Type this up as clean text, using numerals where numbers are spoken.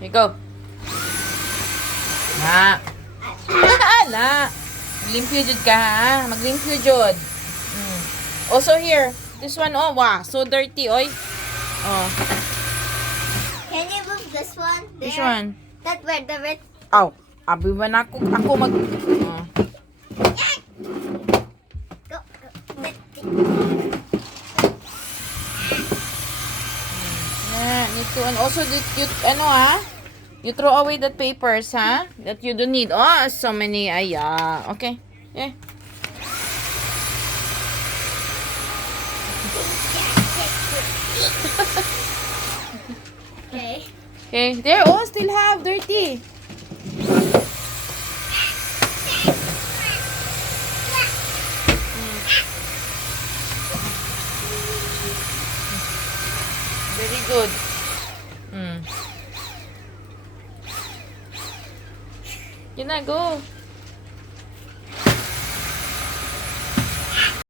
Here you go. Na. Na. Maglimpyo jud ka ha. Maglimpyo jud. Also here. This one, oh, wow. So dirty, oy. Oh. Can you move this one? Which There. one? That where the red. Aw. Abi ba na ako mag... Oh. Go. Yeah, need to, and also, you, ano ha? You throw away that papers, ha? That you don't need. Oh, so many. Ay, yeah. Okay. Yeah. Okay. Okay. There. Oh, still have dirty. Very good. Yun na, go.